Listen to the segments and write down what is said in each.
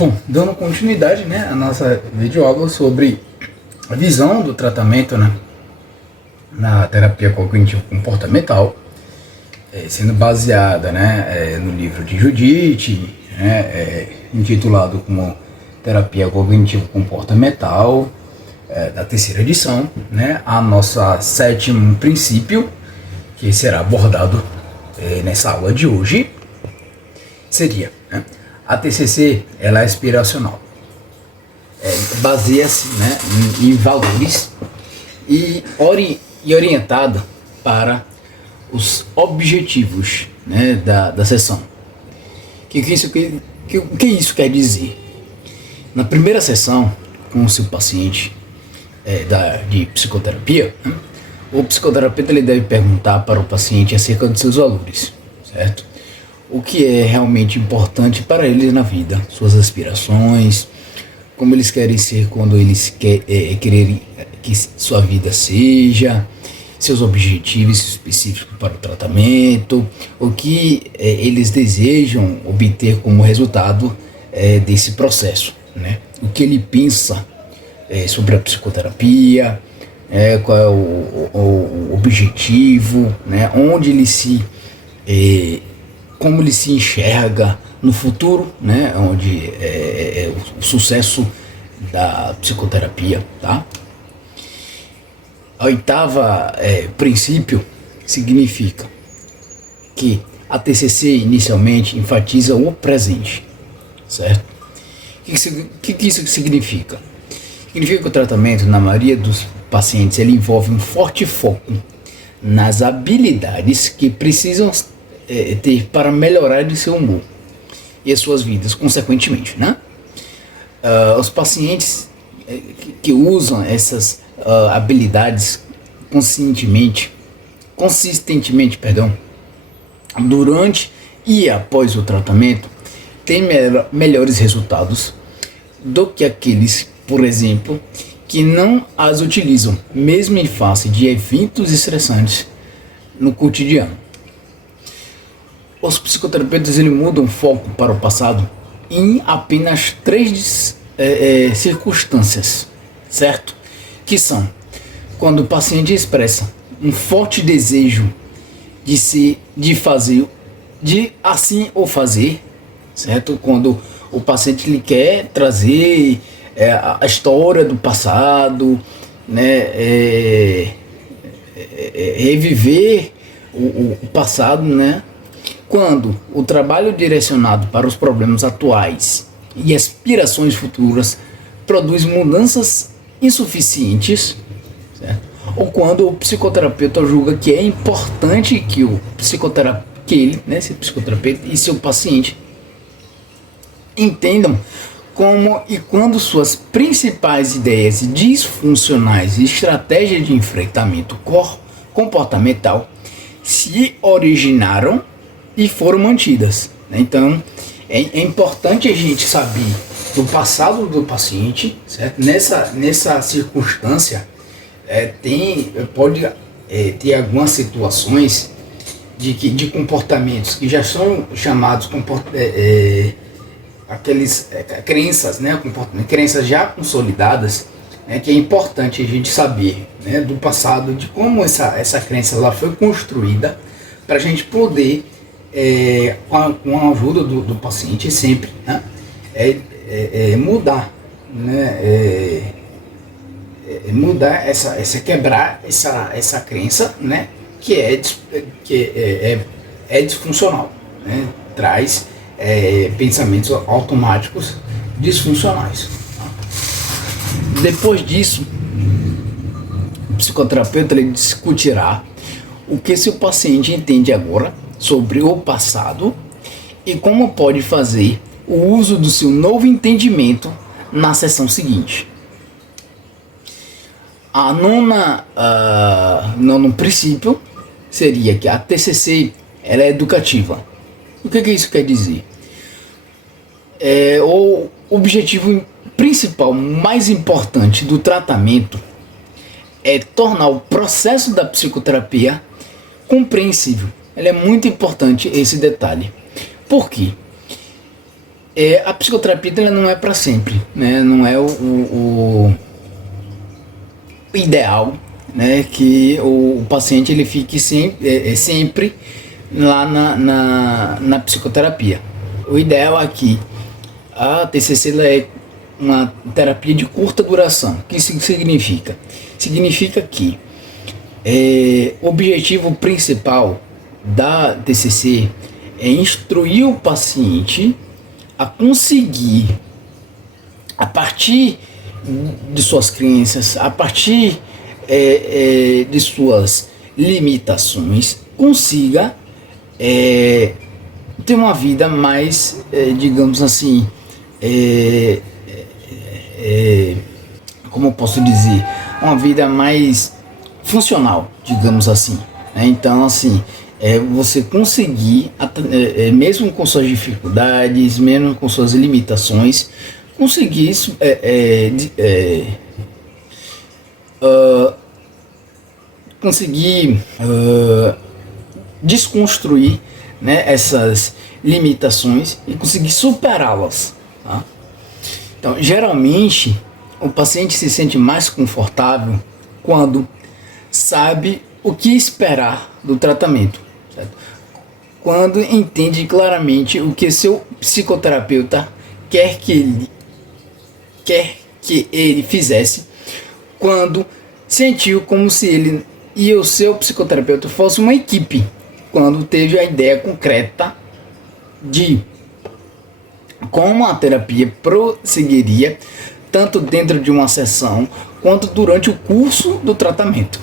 Bom, dando continuidade, né, à nossa videoaula sobre a visão do tratamento, né, na terapia cognitivo-comportamental, sendo baseada, né, no livro de Judith, né, intitulado como Terapia Cognitivo-Comportamental, da terceira edição, né, a nossa sétimo princípio, que será abordado nessa aula de hoje, seria, né, a TCC ela é aspiracional, baseia-se, né, em valores e orientada para os objetivos, né, da sessão. O que isso quer dizer? Na primeira sessão com o seu paciente de psicoterapia, né, o psicoterapeuta ele deve perguntar para o paciente acerca dos seus valores, certo? O que é realmente importante para eles na vida, suas aspirações, como eles querem ser quando eles querem que sua vida seja, seus objetivos específicos para o tratamento, o que eles desejam obter como resultado desse processo, né? O que ele pensa sobre a psicoterapia, qual é o objetivo, né? Onde ele como ele se enxerga no futuro, né? Onde é o sucesso da psicoterapia, tá? A oitava princípio significa que a TCC inicialmente enfatiza o presente, certo? O que isso significa? Significa que o tratamento, na maioria dos pacientes, ele envolve um forte foco nas habilidades que precisam ter para melhorar de seu humor e as suas vidas, consequentemente, né? Os pacientes que usam essas habilidades consistentemente, durante e após o tratamento, têm melhores resultados do que aqueles, por exemplo, que não as utilizam, mesmo em face de eventos estressantes no cotidiano. Os psicoterapeutas eles mudam o foco para o passado em apenas 3 circunstâncias, certo? Que são quando o paciente expressa um forte desejo de fazer, de assim ou fazer, certo? Quando o paciente ele quer trazer a história do passado, né? Reviver o passado, né? Quando o trabalho direcionado para os problemas atuais e aspirações futuras produz mudanças insuficientes, certo? Ou quando o psicoterapeuta julga que é importante que esse psicoterapeuta e seu paciente entendam como e quando suas principais ideias disfuncionais e estratégias de enfrentamento comportamental se originaram e foram mantidas, né? Então é importante a gente saber do passado do paciente, certo? Nessa circunstância pode ter algumas situações de comportamentos que já são chamados crenças, né? Crenças já consolidadas, né? Que é importante a gente saber, né? Do passado, de como essa crença ela foi construída, para a gente poder com a ajuda do paciente sempre, né, mudar, né, quebrar essa crença, né, que é disfuncional, né, traz pensamentos automáticos disfuncionais. Tá? Depois disso, o psicoterapeuta ele discutirá o que seu paciente entende agora sobre o passado e como pode fazer o uso do seu novo entendimento na sessão seguinte. Nono princípio seria que a TCC ela é educativa. O que isso quer dizer? O objetivo principal, mais importante do tratamento é tornar o processo da psicoterapia compreensível. É muito importante esse detalhe. Por quê? A psicoterapia ela não é para sempre, né? Não é o ideal, né? Que o paciente ele fique sempre lá na psicoterapia. O ideal aqui, a TCC ela é uma terapia de curta duração. O que isso significa? Significa que o objetivo principal da TCC é instruir o paciente a conseguir, a partir de suas crenças, a partir de suas limitações, consiga ter uma vida mais, digamos assim, como eu posso dizer, uma vida mais funcional, digamos assim. Então, assim, você conseguir, mesmo com suas dificuldades, mesmo com suas limitações, conseguir desconstruir, né, essas limitações e conseguir superá-las. Tá? Então, geralmente, o paciente se sente mais confortável quando sabe o que esperar do tratamento, certo? Quando entende claramente o que seu psicoterapeuta quer que ele fizesse, quando sentiu como se ele e o seu psicoterapeuta fossem uma equipe, quando teve a ideia concreta de como a terapia prosseguiria, tanto dentro de uma sessão quanto durante o curso do tratamento.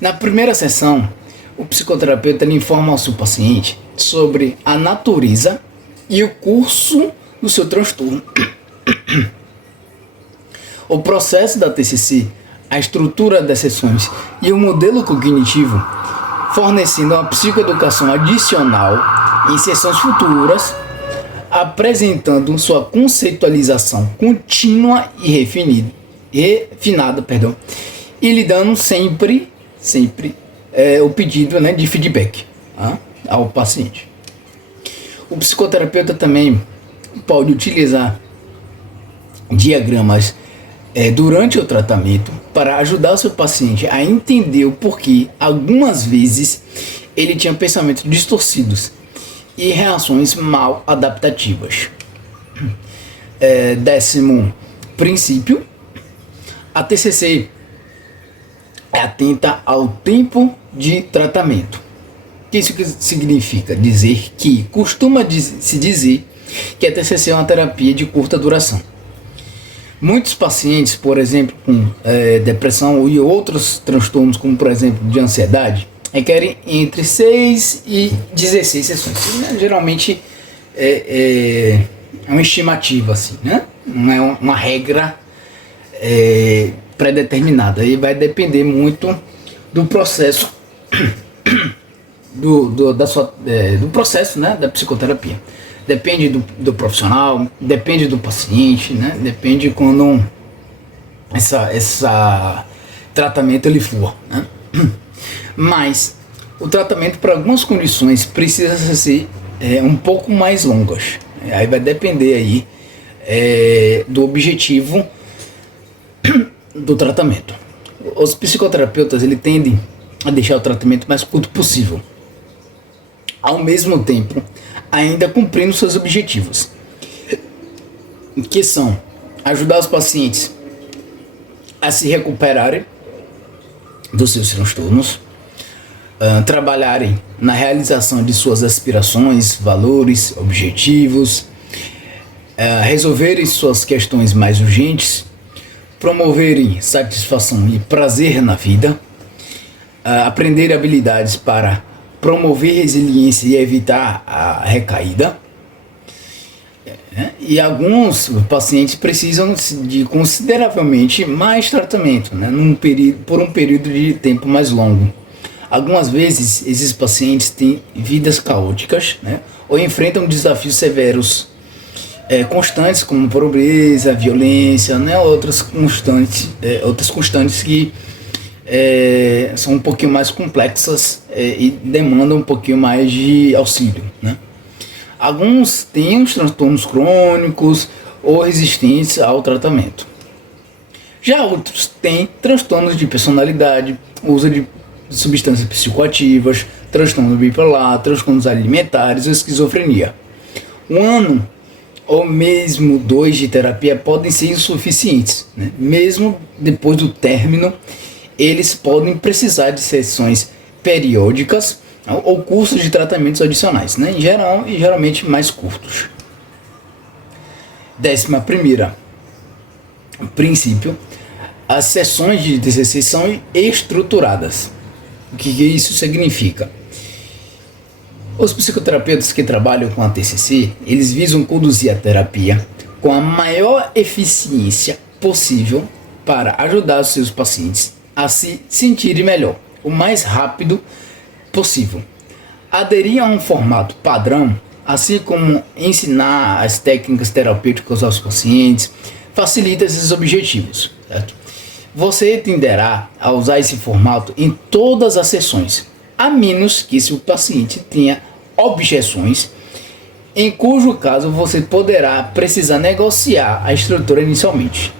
Na primeira sessão, o psicoterapeuta informa ao seu paciente sobre a natureza e o curso do seu transtorno. O processo da TCC, a estrutura das sessões e o modelo cognitivo, fornecendo uma psicoeducação adicional em sessões futuras, apresentando sua conceitualização contínua e refinada, e lhe dando sempre o pedido, né, de feedback, tá, ao paciente. O psicoterapeuta também pode utilizar diagramas durante o tratamento para ajudar o seu paciente a entender o porquê algumas vezes ele tinha pensamentos distorcidos e reações mal adaptativas. Décimo princípio, a TCC é atenta ao tempo de tratamento. O que isso significa? Dizer que se dizer que a TCC é uma terapia de curta duração. Muitos pacientes, por exemplo, com depressão e outros transtornos, como por exemplo de ansiedade, requerem entre 6 e 16 sessões. Geralmente é uma estimativa, assim, né? Não é uma regra pré-determinada. E vai depender muito do processo do processo, né, da psicoterapia. Depende do profissional, depende do paciente, né? Depende quando essa tratamento ele for, né? Mas o tratamento para algumas condições precisa ser um pouco mais longas. Aí vai depender aí do objetivo do tratamento. Os psicoterapeutas ele tendem a deixar o tratamento mais curto possível, ao mesmo tempo ainda cumprindo seus objetivos, que são ajudar os pacientes a se recuperarem dos seus transtornos, trabalharem na realização de suas aspirações, valores, objetivos, resolverem suas questões mais urgentes, promoverem satisfação e prazer na vida, aprender habilidades para promover resiliência e evitar a recaída. E alguns pacientes precisam de consideravelmente mais tratamento, né, por um período de tempo mais longo. Algumas vezes esses pacientes têm vidas caóticas, né, ou enfrentam desafios severos, constantes, como pobreza, violência, né, outras constantes que são um pouquinho mais complexas e demandam um pouquinho mais de auxílio, né? Alguns têm os transtornos crônicos ou resistentes ao tratamento. Já outros têm transtornos de personalidade, uso de substâncias psicoativas, transtorno bipolar, transtornos alimentares ou esquizofrenia. Um ano ou mesmo 2 de terapia podem ser insuficientes, né? Mesmo depois do término, eles podem precisar de sessões periódicas ou cursos de tratamentos adicionais, né? Em geral e geralmente mais curtos. 11º princípio: as sessões de TCC são estruturadas. O que isso significa? Os psicoterapeutas que trabalham com a TCC, eles visam conduzir a terapia com a maior eficiência possível para ajudar os seus pacientes a se sentirem melhor, o mais rápido possível. Aderir a um formato padrão, assim como ensinar as técnicas terapêuticas aos pacientes, facilita esses objetivos, certo? Você tenderá a usar esse formato em todas as sessões, a menos que seu paciente tenha objeções, em cujo caso você poderá precisar negociar a estrutura inicialmente.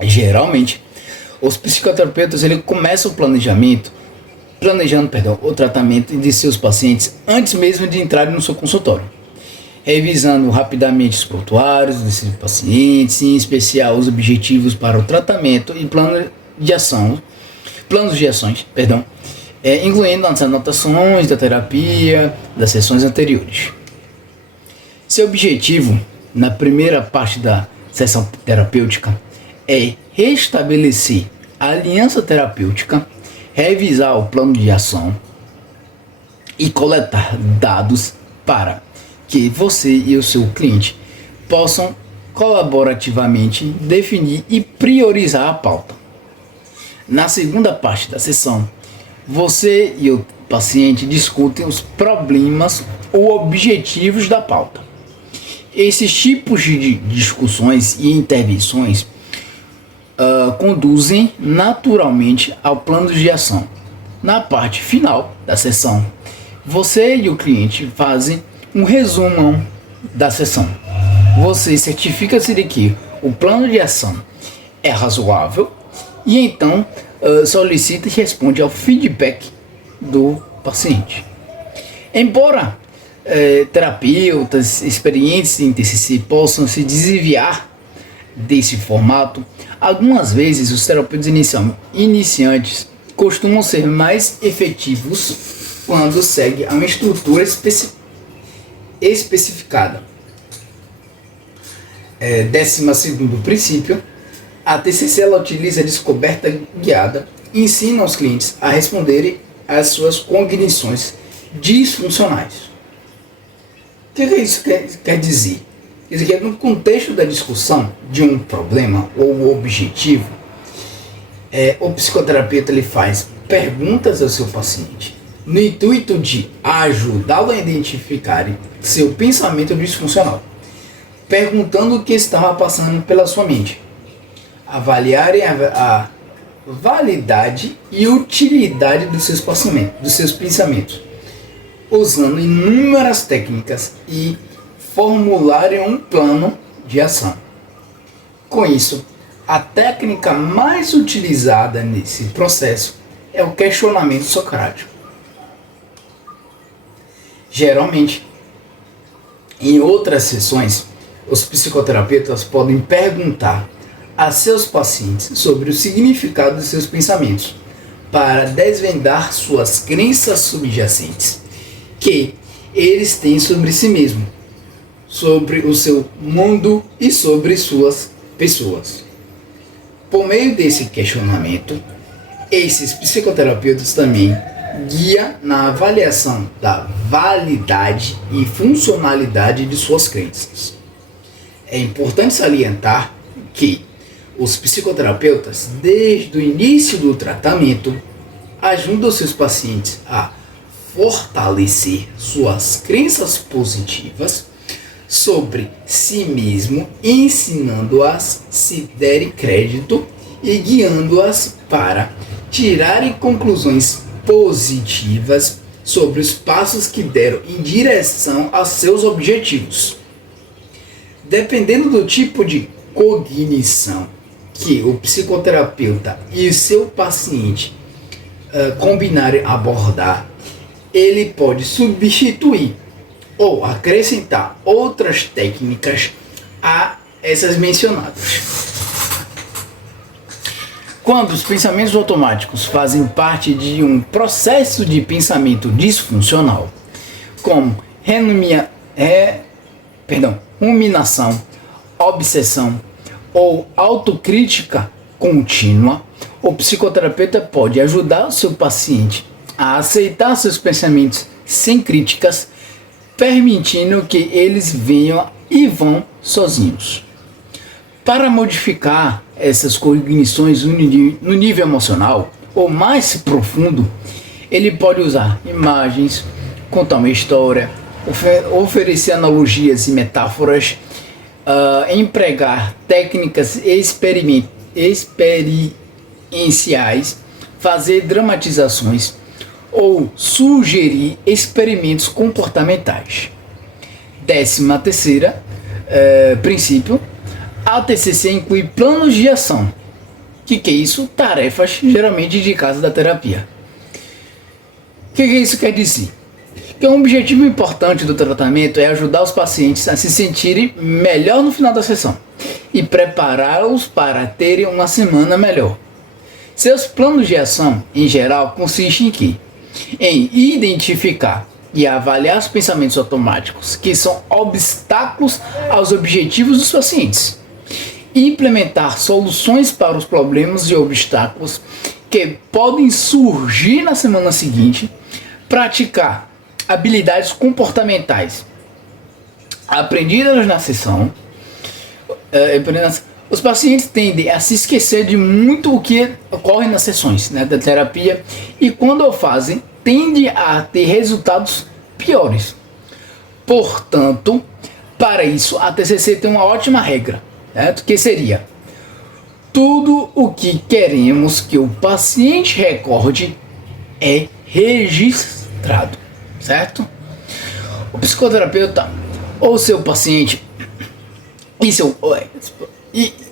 Geralmente, os psicoterapeutas começam planejando o tratamento de seus pacientes antes mesmo de entrarem no seu consultório, revisando rapidamente os prontuários de seus pacientes, em especial os objetivos para o tratamento e planos de ações, incluindo as anotações da terapia das sessões anteriores. Seu objetivo na primeira parte da sessão terapêutica é restabelecer a aliança terapêutica, revisar o plano de ação e coletar dados para que você e o seu cliente possam colaborativamente definir e priorizar a pauta. Na segunda parte da sessão, você e o paciente discutem os problemas ou objetivos da pauta. Esses tipos de discussões e intervenções conduzem naturalmente ao plano de ação. Na parte final da sessão, você e o cliente fazem um resumo da sessão. Você certifica-se de que o plano de ação é razoável e então solicita e responde ao feedback do paciente. Embora terapeutas experientes em TCC possam se desviar desse formato, algumas vezes os terapeutas iniciantes costumam ser mais efetivos quando seguem uma estrutura especificada. 12º princípio: a TCC utiliza a descoberta guiada e ensina os clientes a responderem às suas cognições disfuncionais. O que isso quer dizer? Isso aqui é no contexto da discussão de um problema ou objetivo, o psicoterapeuta faz perguntas ao seu paciente no intuito de ajudá-lo a identificar seu pensamento disfuncional, perguntando o que estava passando pela sua mente, avaliarem a validade e utilidade dos seus pensamentos, usando inúmeras técnicas e formularem um plano de ação. Com isso, a técnica mais utilizada nesse processo é o questionamento socrático. Geralmente, em outras sessões, os psicoterapeutas podem perguntar a seus pacientes sobre o significado de seus pensamentos, para desvendar suas crenças subjacentes que eles têm sobre si mesmos, sobre o seu mundo e sobre suas pessoas. Por meio desse questionamento, esses psicoterapeutas também guiam na avaliação da validade e funcionalidade de suas crenças. É importante salientar que os psicoterapeutas, desde o início do tratamento, ajudam seus pacientes a fortalecer suas crenças positivas sobre si mesmo, ensinando-as a se derem crédito e guiando-as para tirarem conclusões positivas sobre os passos que deram em direção aos seus objetivos. Dependendo do tipo de cognição que o psicoterapeuta e o seu paciente combinarem abordar, ele pode substituir ou acrescentar outras técnicas a essas mencionadas. Quando os pensamentos automáticos fazem parte de um processo de pensamento disfuncional, como ruminação, obsessão ou autocrítica contínua, o psicoterapeuta pode ajudar o seu paciente a aceitar seus pensamentos sem críticas, permitindo que eles venham e vão sozinhos. Para modificar essas cognições no nível emocional ou mais profundo, ele pode usar imagens, contar uma história, oferecer analogias e metáforas, empregar técnicas experienciais, fazer dramatizações ou sugerir experimentos comportamentais. 13º princípio, a TCC inclui planos de ação. Que é isso? Tarefas geralmente de casa da terapia. O que isso quer dizer? Que um objetivo importante do tratamento é ajudar os pacientes a se sentirem melhor no final da sessão e prepará-los para terem uma semana melhor. Seus planos de ação, em geral, consistem em identificar e avaliar os pensamentos automáticos que são obstáculos aos objetivos dos pacientes, implementar soluções para os problemas e obstáculos que podem surgir na semana seguinte, praticar habilidades comportamentais aprendidas na sessão. Os pacientes tendem a se esquecer de muito o que ocorre nas sessões da terapia e quando o fazem, tendem a ter resultados piores. Portanto, para isso, a TCC tem uma ótima regra, certo? Que seria: tudo o que queremos que o paciente recorde é registrado, certo? O psicoterapeuta ou seu paciente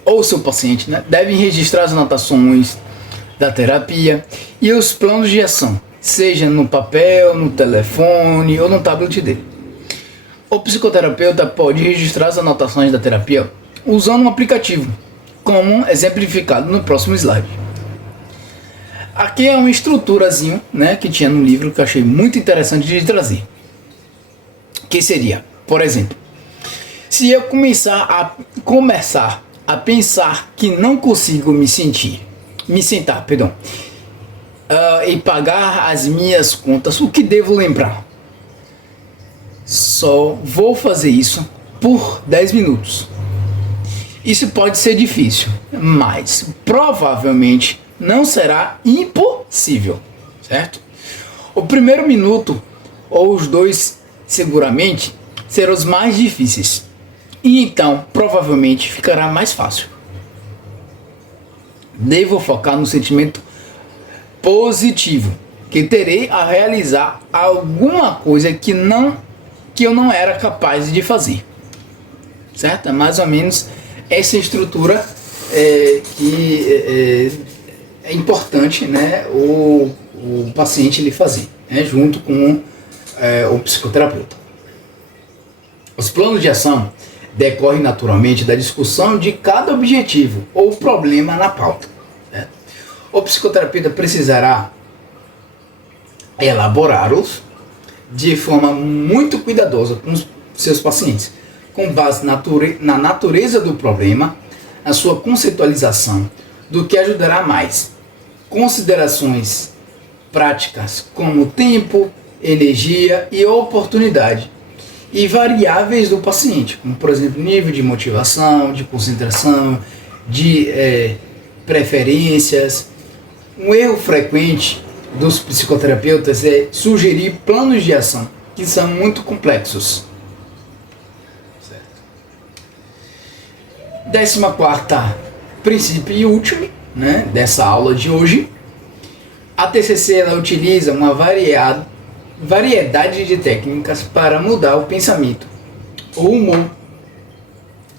ou seu paciente devem registrar as anotações da terapia e os planos de ação, seja no papel, no telefone ou no tablet dele. O psicoterapeuta pode registrar as anotações da terapia usando um aplicativo, como exemplificado no próximo slide. Aqui é uma estruturazinho, que tinha no livro que eu achei muito interessante de trazer. Que seria, por exemplo, se eu começar a pensar que não consigo me sentar, e pagar as minhas contas, o que devo lembrar? Só vou fazer isso por 10 minutos. Isso pode ser difícil, mas provavelmente não será impossível, certo? O primeiro minuto, ou os 2 seguramente, serão os mais difíceis. E então, provavelmente, ficará mais fácil. Devo focar no sentimento positivo, que terei a realizar alguma coisa que eu não era capaz de fazer. Certo? É mais ou menos essa estrutura que é importante, o paciente ele fazer, junto com o psicoterapeuta. Os planos de ação decorrem naturalmente da discussão de cada objetivo ou problema na pauta. O psicoterapeuta precisará elaborá-los de forma muito cuidadosa com os seus pacientes, com base na natureza do problema, na sua conceitualização, do que ajudará mais. Considerações práticas como tempo, energia e oportunidade, e variáveis do paciente, como por exemplo nível de motivação, de concentração, de preferências. Um erro frequente dos psicoterapeutas é sugerir planos de ação que são muito complexos. 14º princípio e último, dessa aula de hoje. A TCC ela utiliza uma variada variedade de técnicas para mudar o pensamento, o humor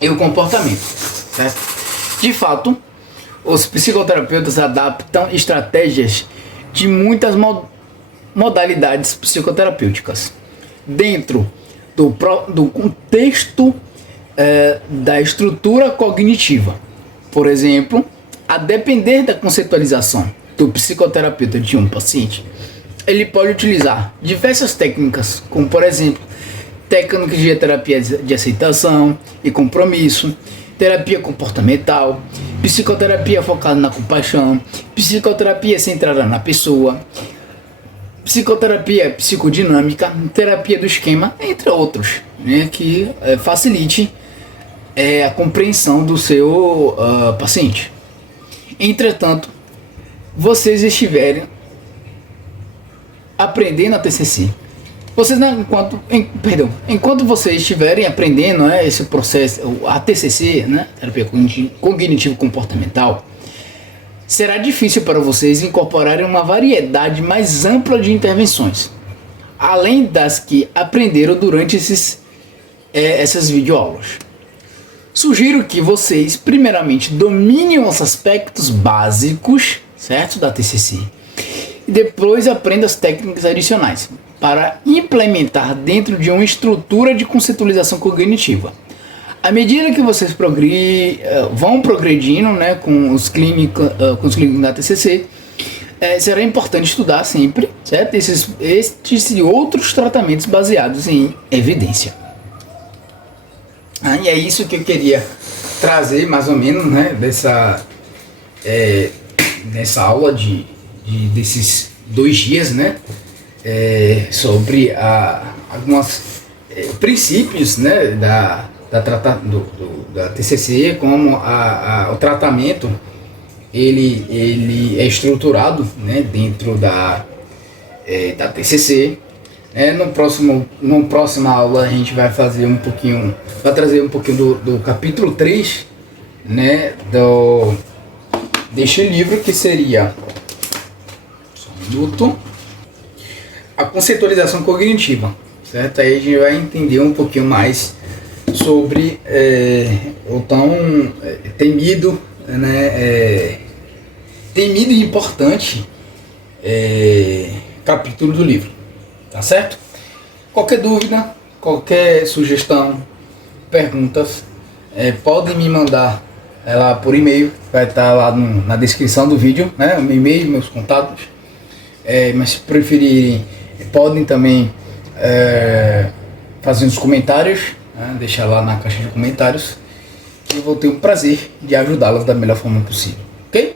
e o comportamento, certo? De fato, os psicoterapeutas adaptam estratégias de muitas modalidades psicoterapêuticas dentro do contexto da estrutura cognitiva. Por exemplo, a depender da conceitualização do psicoterapeuta de um paciente, ele pode utilizar diversas técnicas, como por exemplo, técnicas de terapia de aceitação e compromisso, terapia comportamental, psicoterapia focada na compaixão, psicoterapia centrada na pessoa, psicoterapia psicodinâmica, terapia do esquema, entre outros, né, que facilite a compreensão do seu paciente. Entretanto, vocês estiverem aprendendo a TCC, enquanto vocês estiverem aprendendo esse processo, a TCC, terapia cognitivo-comportamental, será difícil para vocês incorporarem uma variedade mais ampla de intervenções, além das que aprenderam durante essas videoaulas. Sugiro que vocês, primeiramente, dominem os aspectos básicos, certo, da TCC, e depois aprendam as técnicas adicionais para implementar dentro de uma estrutura de conceitualização cognitiva. À medida que vocês vão progredindo, com os clínicos da TCC, será importante estudar sempre, certo, estes e outros tratamentos baseados em evidência. E é isso que eu queria trazer, mais ou menos, dessa aula desses 2 dias, sobre alguns princípios, da TCC, como o tratamento ele é estruturado, dentro da TCC. No próxima aula a gente vai trazer um pouquinho do capítulo 3, deste livro, que seria, só um minuto, a conceitualização cognitiva, certo? Aí a gente vai entender um pouquinho mais sobre o tão temido e importante capítulo do livro, tá certo? Qualquer dúvida, qualquer sugestão, perguntas, podem me mandar lá por e-mail, vai estar lá na descrição do vídeo, o meu e-mail, meus contatos, mas se preferirem, podem também fazer nos comentários, deixar lá na caixa de comentários, que eu vou ter o prazer de ajudá-los da melhor forma possível, ok?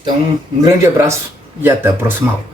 Então, um grande abraço e até a próxima aula.